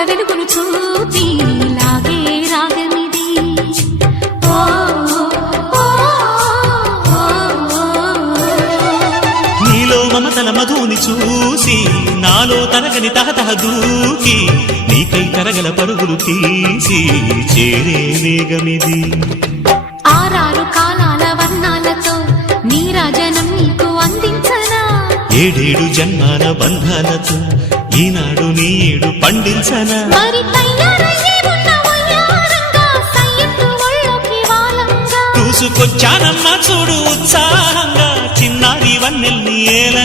కనుల వెలుగును చూపి లాగే రాగమిది. నీలో మమతల మధుని చూసి నాలో తరగని తహతహ దూకి నీకై తరగల పరుగులు తీసి చేరే వేగమిది. ఆరారు కాలాల వర్ణాలతో నీరాజనం నీకు అందించనా, ఏడేడు జన్మాల బంధాలతో ఈనాడు నీడు పండించనా. మరి తయారయ్యే ఉన్న వయ్యారంగా సయ్యత్తు ఒళ్ళోకి వాలంగా చూసుకొచ్చానమ్మా చూడు ఉత్సాహంగా చిన్నారి వన్నెల్ని ఏల